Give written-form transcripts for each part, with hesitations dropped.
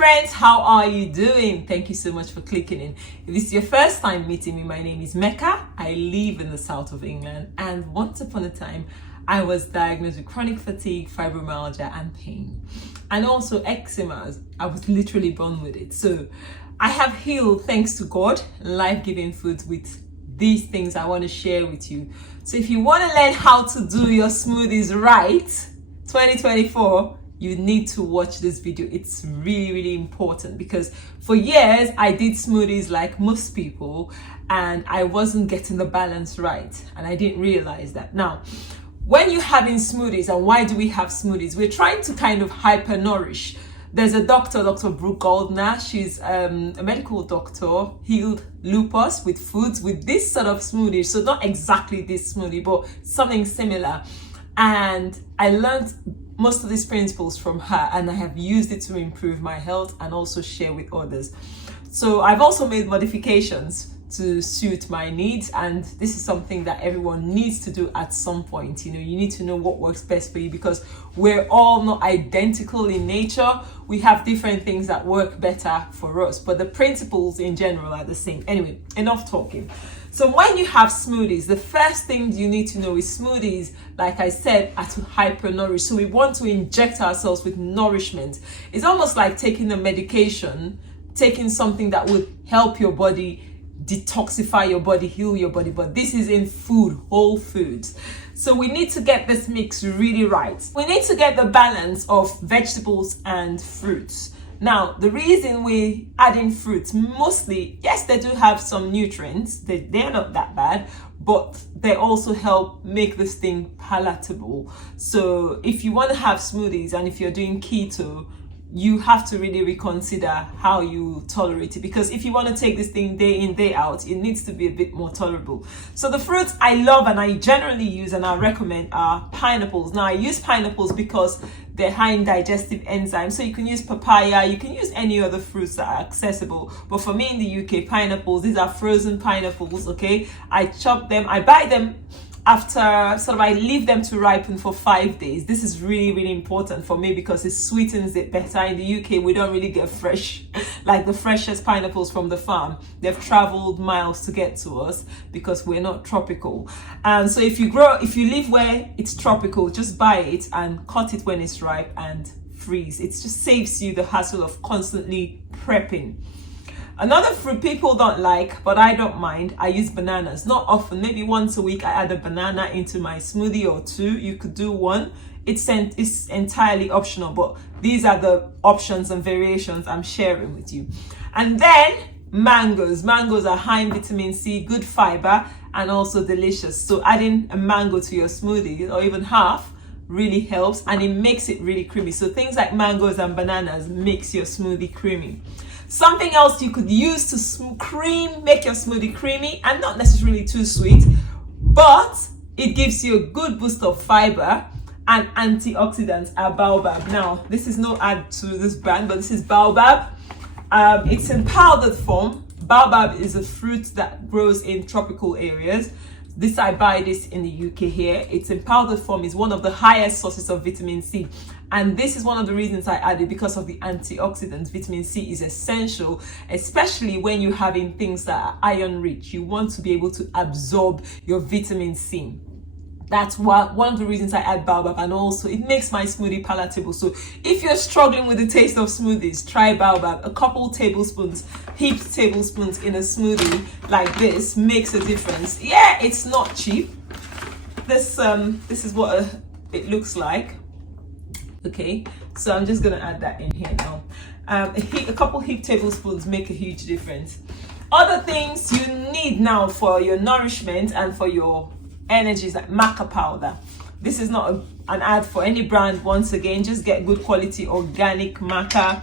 friends, how are you doing? Thank you so much for clicking in. If this is your first time meeting me, my name is Mecca. I live in the south of England, and once upon a time I was diagnosed with chronic fatigue, fibromyalgia and pain, and also eczema. I was literally born with it. So I have healed thanks to God, life-giving foods, with these things I want to share with you. So if you want to learn how to do your smoothies right 2024, you need to watch this video. It's really important, because for years I did smoothies like most people and I wasn't getting the balance right, and I didn't realize that. Now, when you're having smoothies, and why do we have smoothies? We're trying to kind of hyper nourish. There's a doctor, Dr. Brooke Goldner. She's a medical doctor, healed lupus with foods with this sort of smoothie. So not exactly this smoothie, but something similar. And I learned most of these principles from her, and I have used it to improve my health and also share with others. So I've also made modifications to suit my needs, and this is something that everyone needs to do at some point. You need to know what works best for you, because we're all not identical in nature. We have different things that work better for us, but the principles in general are the same. Anyway, enough talking. So when you have smoothies, the first thing you need to know is smoothies, like I said, are to hyper nourish. So we want to inject ourselves with nourishment. It's almost like taking a medication, taking something that would help your body detoxify your body, heal your body, but this is in food, whole foods. So we need to get this mix really right. We need to get the balance of vegetables and fruits. Now, the reason we add in fruits, mostly, yes, they do have some nutrients. They're not that bad, but they also help make this thing palatable. So if you want to have smoothies, and if you're doing keto, you have to really reconsider how you tolerate it, because if you want to take this thing day in, day out, it needs to be a bit more tolerable. So the fruits I love and I generally use and I recommend are pineapples. Now, I use pineapples because they're high in digestive enzymes. So you can use papaya, you can use any other fruits that are accessible. But for me in the UK, pineapples, these are frozen pineapples, okay? I chop them, I buy them after I leave them to ripen for 5 days. This is really important for me because it sweetens it better. In the UK, we don't really get fresh, like the freshest pineapples from the farm. They've traveled miles to get to us because we're not tropical. And so if you live where it's tropical, just buy it and cut it when it's ripe and freeze. It just saves you the hassle of constantly prepping. Another fruit people don't like, but I don't mind, I use bananas. Not often, maybe once a week I add a banana into my smoothie, or two. You could do one. It's entirely optional, but these are the options and variations I'm sharing with you. And then mangoes. Mangoes are high in vitamin C, good fiber, and also delicious. So adding a mango to your smoothie, or even half, really helps, and it makes it really creamy. So things like mangoes and bananas makes your smoothie creamy. Something else you could use to make your smoothie creamy, and not necessarily too sweet, but it gives you a good boost of fiber and antioxidants, are baobab. Now, this is no ad to this brand, but this is baobab. It's in powdered form. Baobab is a fruit that grows in tropical areas. I buy this in the UK here. It's in powdered form. It's one of the highest sources of vitamin C. And this is one of the reasons I add it, because of the antioxidants. Vitamin C is essential, especially when you're having things that are iron rich. You want to be able to absorb your vitamin C. That's one of the reasons I add baobab, and also it makes my smoothie palatable. So if you're struggling with the taste of smoothies, try baobab. A couple tablespoons, heaped tablespoons in a smoothie like this makes a difference. Yeah, it's not cheap. This is what it looks like. Okay, so I'm just gonna add that in here now. A couple heaped tablespoons make a huge difference. Other things you need now for your nourishment and for your energies, like maca powder. This is not an ad for any brand. Once again, just get good quality organic maca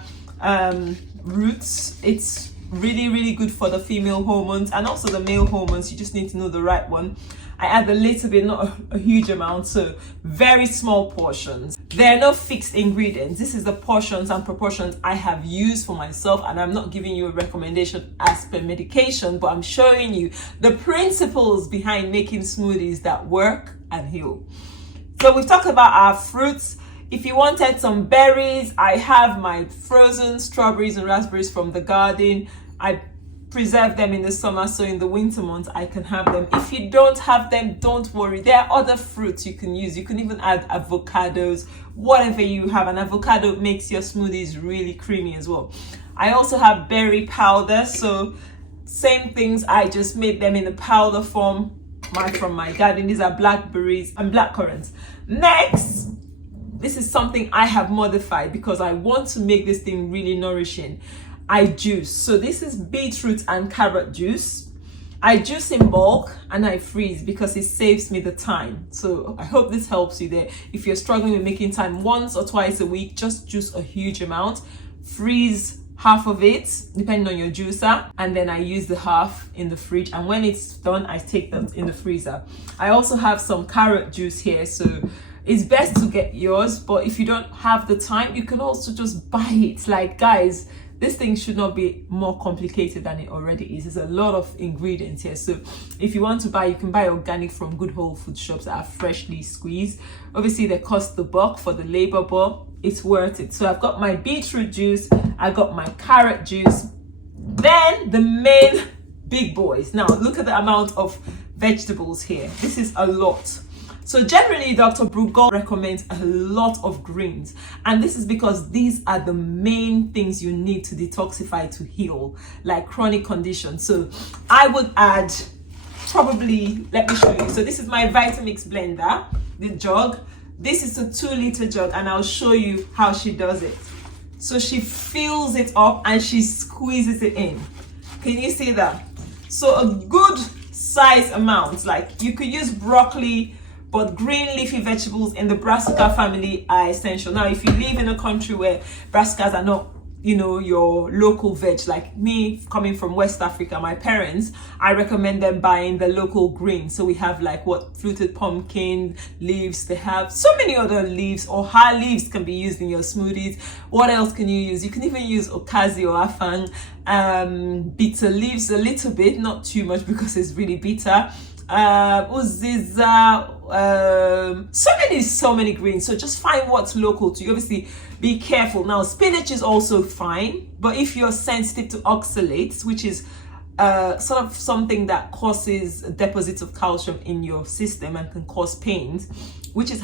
roots. It's really good for the female hormones and also the male hormones. You just need to know the right one. I add a little bit, not a huge amount, so very small portions. There are no fixed ingredients. This is the portions and proportions I have used for myself, and I'm not giving you a recommendation as per medication, but I'm showing you the principles behind making smoothies that work and heal. So we've talked about our fruits. If you wanted some berries, I have my frozen strawberries and raspberries from the garden. I preserve them in the summer, so in the winter months I can have them. If you don't have them, don't worry, there are other fruits you can use. You can even add avocados, whatever you have. An avocado makes your smoothies really creamy as well. I also have berry powder, so same things, I just made them in the powder form from my garden. These are blackberries and blackcurrants. Next, this is something I have modified because I want to make this thing really nourishing. I juice. So this is beetroot and carrot juice. I juice in bulk and I freeze because it saves me the time. So I hope this helps you there. If you're struggling with making time, once or twice a week, just juice a huge amount, freeze half of it depending on your juicer, and then I use the half in the fridge, and when it's done I take them in the freezer. I also have some carrot juice here, so it's best to get yours, but if you don't have the time, you can also just buy it. Like, guys, this thing should not be more complicated than it already is. There's a lot of ingredients here. So if you want to buy, you can buy organic from good whole food shops that are freshly squeezed. Obviously, they cost the buck for the labor, but it's worth it. So I've got my beetroot juice, I got my carrot juice. Then the main big boys. Now, look at the amount of vegetables here. This is a lot. So generally, Dr. Brugal recommends a lot of greens. And this is because these are the main things you need to detoxify to heal, like chronic conditions. So I would add probably, let me show you. So this is my Vitamix blender, the jug. This is a 2-liter jug, and I'll show you how she does it. So she fills it up and she squeezes it in. Can you see that? So a good size amount, like you could use broccoli, but green leafy vegetables in the brassica family are essential. Now, if you live in a country where brassicas are not, your local veg, like me coming from West Africa, my parents, I recommend them buying the local greens. So we have like fluted pumpkin leaves. They have so many other leaves, or her leaves can be used in your smoothies. What else can you use? You can even use okazi or afang, bitter leaves a little bit, not too much because it's really bitter. Uziza, so many greens. So just find what's local to you. Obviously, be careful. Now, spinach is also fine, but if you're sensitive to oxalates, which is sort of something that causes deposits of calcium in your system and can cause pains, which is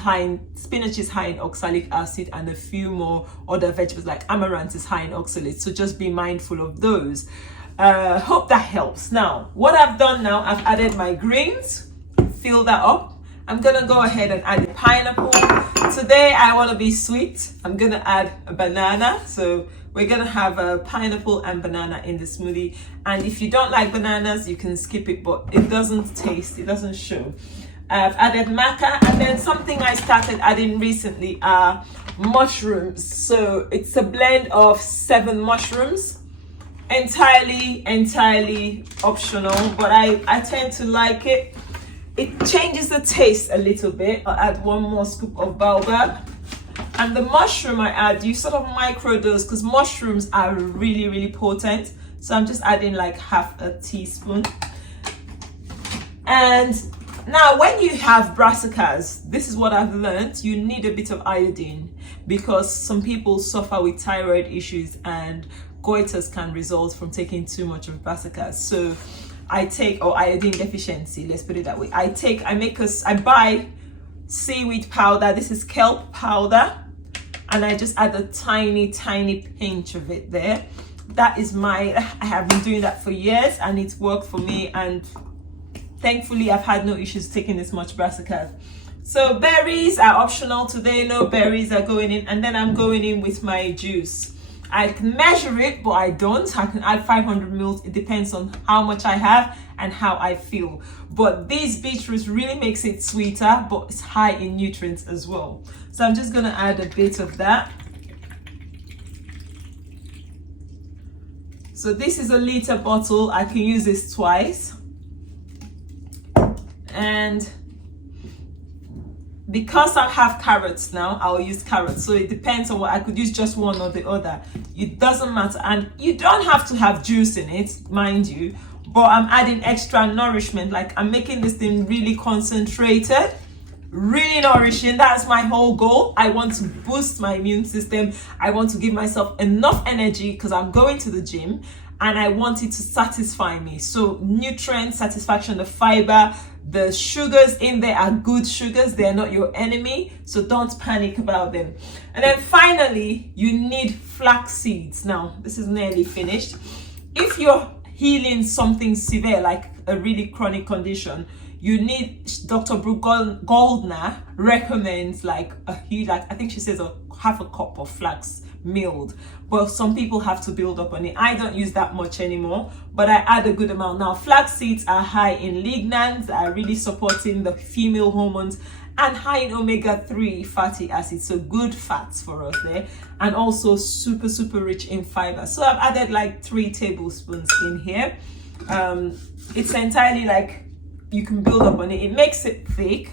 spinach is high in oxalic acid, and a few more other vegetables like amaranth is high in oxalates. So just be mindful of those. Hope that helps. Now, what I've done now, I've added my greens, fill that up. I'm gonna go ahead and add the pineapple. Today I want to be sweet. I'm gonna add a banana. So we're gonna have a pineapple and banana in the smoothie. And if you don't like bananas, you can skip it, but it doesn't show. I've added maca, and then something I started adding recently are mushrooms. So it's a blend of 7 mushrooms. Entirely optional, but I tend to like it. It changes the taste a little bit. I'll add 1 more scoop of baobab, and the mushroom I add, you sort of microdose because mushrooms are really potent. So I'm just adding like half a teaspoon. And now when you have brassicas, this is what I've learned, you need a bit of iodine because some people suffer with thyroid issues and goiters can result from taking too much of brassicas. So or iodine deficiency, let's put it that way. I buy seaweed powder. This is kelp powder, and I just add a tiny pinch of it there. That is I have been doing that for years, and it's worked for me, and thankfully I've had no issues taking this much brassicas. So berries are optional today. No berries are going in, and then I'm going in with my juice. I can measure it, but I don't. I can add 500 mils. It depends on how much I have and how I feel. But these beetroots really makes it sweeter, but it's high in nutrients as well. So I'm just gonna add a bit of that. So this is a 1-liter bottle. I can use this twice. And because I have carrots now, I'll use carrots. So it depends on what I could use, just one or the other. It doesn't matter. And you don't have to have juice in it, mind you, but I'm adding extra nourishment. Like I'm making this thing really concentrated. really nourishing. That's my whole goal. I want to boost my immune system. I want to give myself enough energy because I'm going to the gym, and I want it to satisfy me. So nutrient satisfaction, the fiber, the sugars in there are good sugars. They're not your enemy, so don't panic about them. And then finally, you need flax seeds. Now, this is nearly finished. If you're healing something severe, like a really chronic condition, you need, Dr. Brooke Goldner recommends like a huge, like I think she says half a cup of flax milled, but some people have to build up on it. I don't use that much anymore, but I add a good amount. Now, flax seeds are high in lignans, are really supporting the female hormones, and high in omega-3 fatty acids, so good fats for us there, and also super rich in fiber. So I've added like 3 tablespoons in here. It's entirely like, you can build up on it. It makes it thick,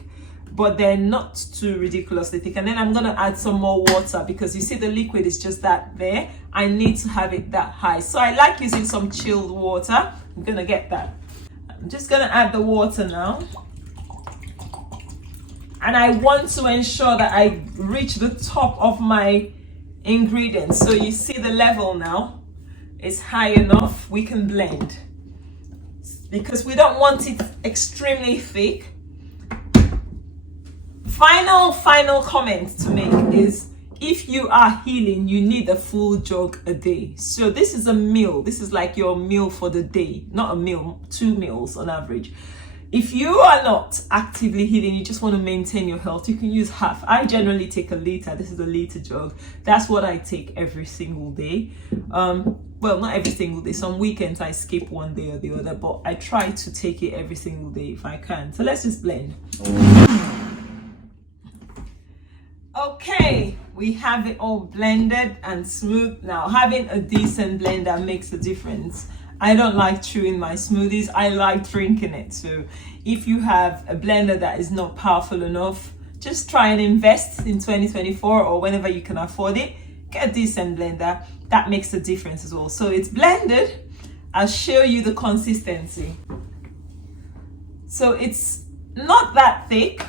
but then not too ridiculously thick. And then I'm gonna add some more water, because you see the liquid is just that there. I need to have it that high. So I like using some chilled water. I'm gonna get that. I'm just gonna add the water now. And I want to ensure that I reach the top of my ingredients. So you see the level now is high enough. We can blend, because we don't want it extremely thick. Final comment to make is, if you are healing, you need a full jug a day. So this is a meal. This is like your meal for the day, not a meal, 2 meals on average. If you are not actively healing, you just want to maintain your health, you can use half. I generally take a liter. This is a liter jug. That's what I take every single day. Well, not every single day. Some weekends I skip one day or the other, but I try to take it every single day if I can. So let's just blend. Okay, we have it all blended and smooth. Now, having a decent blender makes a difference. I don't like chewing my smoothies. I like drinking it. So if you have a blender that is not powerful enough, just try and invest in 2024, or whenever you can afford it. Get a decent blender. That makes a difference as well. So it's blended. I'll show you the consistency. So it's not that thick.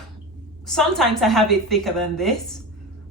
Sometimes I have it thicker than this,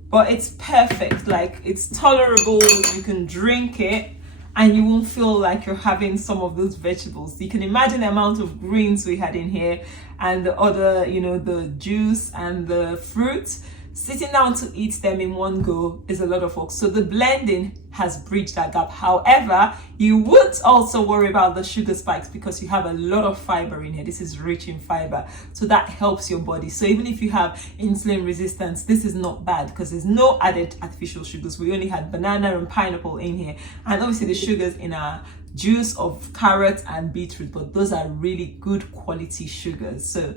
but it's perfect. Like, it's tolerable. You can drink it and you won't feel like you're having some of those vegetables. You can imagine the amount of greens we had in here, and the other, you know, the juice and the fruits. Sitting down to eat them in one go is a lot of work. So the blending has bridged that gap. However, you would also worry about the sugar spikes, because you have a lot of fiber in here. This is rich in fiber, so that helps your body. So even if you have insulin resistance, this is not bad, because there's no added artificial sugars. We only had banana and pineapple in here, and obviously the sugars in our juice of carrot and beetroot, but those are really good quality sugars. So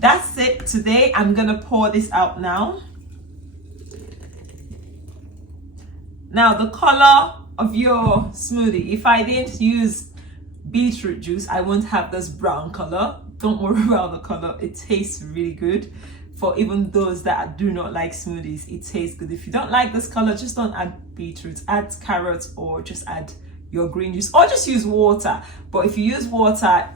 that's it today. I'm gonna pour this out now. Now, the color of your smoothie, if I didn't use beetroot juice, I won't have this brown color. Don't worry about the color. It tastes really good. For even those that do not like smoothies, it tastes good. If you don't like this color, just don't add beetroot. Add carrots, or just add your green juice, or just use water. But if you use water,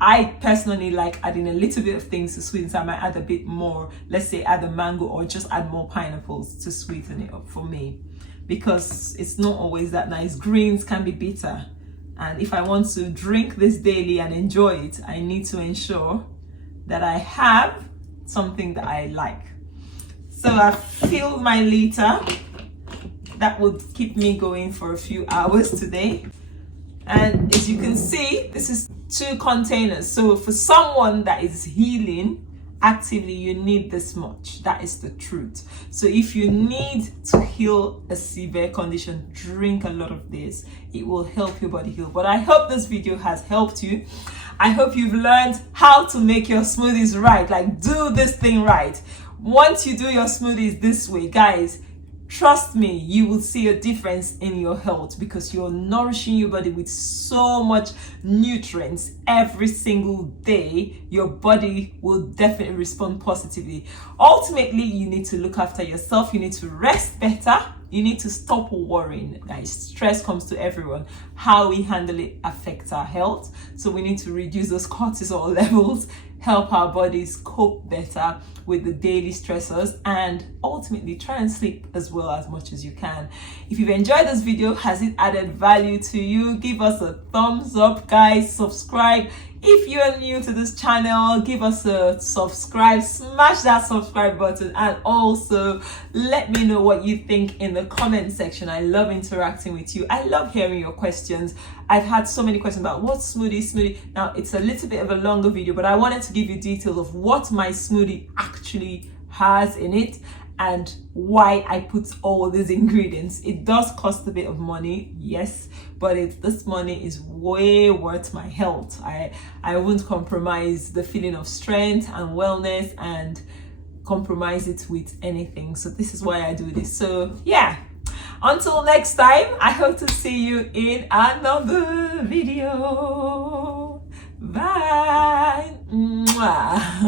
I personally like adding a little bit of things to sweeten, so I might add a bit more. Let's say add a mango, or just add more pineapples to sweeten it up for me, because it's not always that nice. Greens can be bitter, and if I want to drink this daily and enjoy it, I need to ensure that I have something that I like. So I've filled my liter. That would keep me going for a few hours today. And as you can see, this is 2 containers. So for someone that is healing actively, you need this much. That is the truth. So if you need to heal a severe condition, drink a lot of this. It will help your body heal. But I hope this video has helped you. I hope you've learned how to make your smoothies right. Like, do this thing right. Once you do your smoothies this way, guys, trust me, you will see a difference in your health, because you're nourishing your body with so much nutrients every single day. Your body will definitely respond positively. Ultimately, you need to look after yourself. You need to rest better. You need to stop worrying, guys. Stress comes to everyone. How we handle it affects our health. So we need to reduce those cortisol levels, help our bodies cope better with the daily stressors, and ultimately try and sleep as well as much as you can. If you've enjoyed this video, has it added value to you? Give us a thumbs up, guys. Subscribe. If you're new to this channel, give us a subscribe, smash that subscribe button, and also let me know what you think in the comment section. I love interacting with you. I love hearing your questions. I've had so many questions about what's smoothie. Now it's a little bit of a longer video, but I wanted to give you details of what my smoothie actually has in it and why I put all these ingredients. It does cost a bit of money, yes, but this money is way worth my health. I won't compromise the feeling of strength and wellness and compromise it with anything. So this is why I do this. So yeah, until next time, I hope to see you in another video. Bye. Mwah.